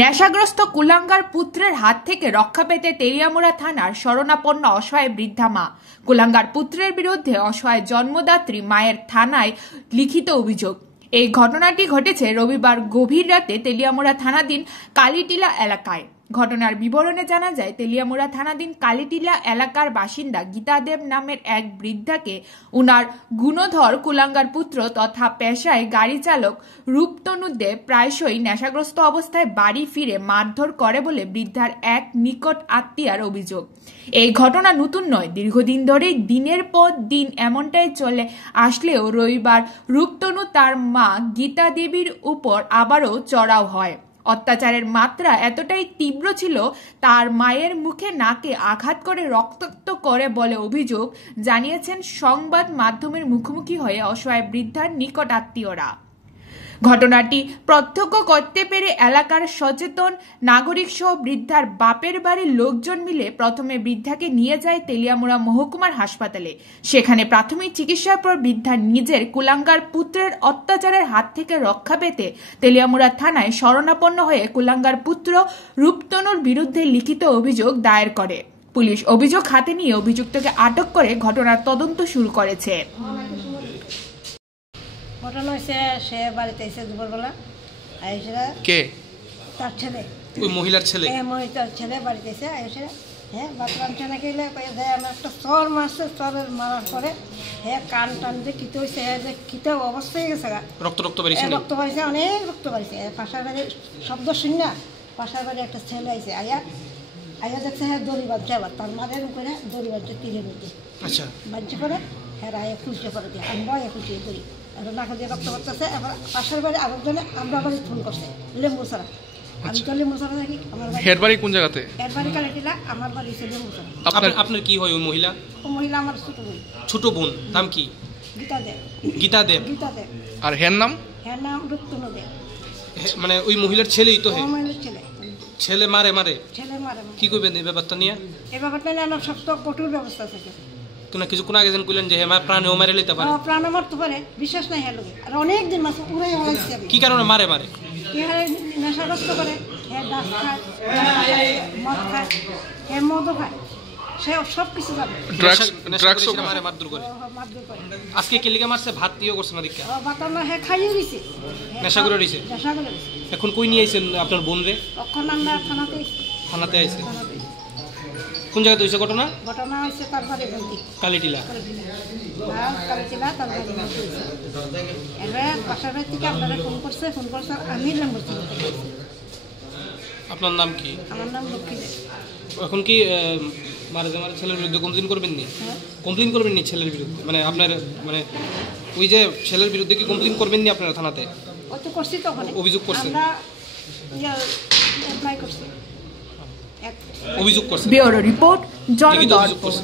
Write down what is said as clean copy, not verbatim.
নেশাগ্রস্ত কুলাঙ্গার পুত্রের হাত থেকে রক্ষা পেতে তেলিয়ামুড়া থানার শরণাপন্ন অসহায় বৃদ্ধা মা। কুলাঙ্গার পুত্রের বিরুদ্ধে অসহায় জন্মদাত্রী মায়ের থানায় লিখিত অভিযোগ। এই ঘটনাটি ঘটেছে রবিবার গভীর রাতে তেলিয়ামুড়া থানাধীন কালীটিলা এলাকায়। ঘটনার বিবরণে জানা যায়, তেলিয়ামুড়া থানাধীন কালীটিলা এলাকার বাসিন্দা গীতা দেব নামের এক বৃদ্ধাকে উনার গুণধর কুলাঙ্গার পুত্র তথা পেশায় গাড়ি চালক রূপতনু দেব প্রায়শই নেশাগ্রস্ত অবস্থায় বাড়ি ফিরে মারধর করে বলে বৃদ্ধার এক নিকট আত্মীয়ার অভিযোগ। এই ঘটনা নতুন নয়, দীর্ঘদিন ধরেই দিনের পর দিন এমনটাই চলে আসলেও রবিবার রূপতনু তার মা গীতা দেবীর উপর আবারও চড়াও হয়। অত্যাচারের মাত্রা এতটাই তীব্র ছিল, তার মায়ের মুখে নাকে আঘাত করে রক্তাক্ত করে বলে অভিযোগ জানিয়েছেন সংবাদ মাধ্যমের মুখোমুখি হয়ে অসহায় বৃদ্ধার নিকট আত্মীয়রা। ঘটনাটি প্রত্যক্ষ করতে পেরে এলাকার সচেতন নাগরিক সহ বৃদ্ধার বাপের বাড়ির লোকজন মিলে প্রথমে বৃদ্ধাকে নিয়ে যায় তেলিয়ামুড়া মহকুমার হাসপাতালে। সেখানে প্রাথমিক চিকিৎসার পর বৃদ্ধা নিজের কুলাঙ্গার পুত্রের অত্যাচারের হাত থেকে রক্ষা পেতে তেলিয়ামুড়া থানায় শরণাপন্ন হয়ে কুলাঙ্গার পুত্র রূপতনুর বিরুদ্ধে লিখিত অভিযোগ দায়ের করে। পুলিশ অভিযোগ হাতে নিয়ে অভিযুক্তকে আটক করে ঘটনার তদন্ত শুরু করেছে। ঘটনা হয়েছে, সে বাড়িতে এসে দুপুরবেলা আইসে কে তার ছেলে, ওই মহিলার ছেলে, মহিলার ছেলে বাড়িতে এসে আইসে বাথরুম টেনে গেলে আমি একটা চর মারছে, চরের মারার পরে কান টান যে কিতে হয়েছে, যে কিতে অবস্থায় গেছে, রক্ত বাড়িছে, অনেক রক্ত বাড়িছে। পাশার বাড়ির শব্দ শুনিয়া পাশার বাড়ি একটা ছেলে আইসে, আইয়া দেখছে দড়ি বাঁধছে, আবার তার মারের উপরে দড়ি বাঁধছে তীরের মধ্যে। আচ্ছা, বাঁধছে পরে আয়া খুঁজতে পরে দিয়ে আমরা খুঁজে দড়ি নাকে দিয়ে রক্ত করতেছে। এবার পাশের বাড়ি আরেকজনে আমরা বাড়ি ফোন করছে লেম্বু ছাড়া। আমি তো লেম্বু ছাড়া থাকি, আমার বাড়ি কোন জায়গাতে? এর বাড়ি কালীটিলা, আমার বাড়ি হচ্ছে লেম্বু ছাড়া। আপনার কি হয় ওই মহিলা? ও মহিলা আমার ছোট বোন। ছোট বোন নাম কি? গীতা দেব। গীতা দেব। গীতা দেব। আর হের নাম? হের নাম রূপতনু দেব। মানে ওই মহিলার ছেলেই তো? হ্যাঁ, মহিলার ছেলে। ছেলে মারে? ছেলে মারে। কি করবেন এই ব্যাপারটা নিয়ে? এই ব্যাপারটা নিয়ে আমার সব তো কঠোর ব্যবস্থা থাকে। তোমরা কিছুক্ষণ আগে যেন কইলেন যে প্রাণেও মারে লইতে পারে। প্রাণে মারতে পারে, বিশ্বাস নাই হ্যাঁ লোকে। আর অনেক দিন মাস উড়াই হয়েছে। কি কারণে মারে? কি হারে নেশাগ্রস্ত করে, হ্যাঁ ডাস খায়, মদ খায়, হ্যাঁ মদও খায়, সে সব কিছু যাবে। ড্রাগসও মারে, মারধর করে। আজকে কে লিগে মারছে? ভাত দিয়েও করছে না দেখা? ভাত না, হ্যাঁ খাইয়ে দিছে, নেশা করে দিছে। এখন কই নিয়ে আইছেন আপনার বোন রে? তখন আমরা থানাতে আইছে। কোন জায়গাতে হয়েছে ঘটনা? ঘটনা হয়েছে তার বাড়ি কালীটিলা। কালীটিলা তার বাড়ি। এবার পাশের বাড়ি থেকে আপনারা ফোন করছে, আমি লেম্বু। আপনার নাম কি? আমার নাম লক্ষ্মী দে। এখন কি মারা ছেলের বিরুদ্ধে কমপ্লেন করবেন নি? কমপ্লেন করবেন নি ছেলের বিরুদ্ধে? মানে আপনার ওই যে ছেলের বিরুদ্ধে কি কমপ্লেন করবেন নি আপনারা থানাতে? ওই তো করছি, তখন অভিযোগ করছেন? অ্যাপ্লাই করছি, অভিযোগ করছেন। Bureau report, জনদর্পণ।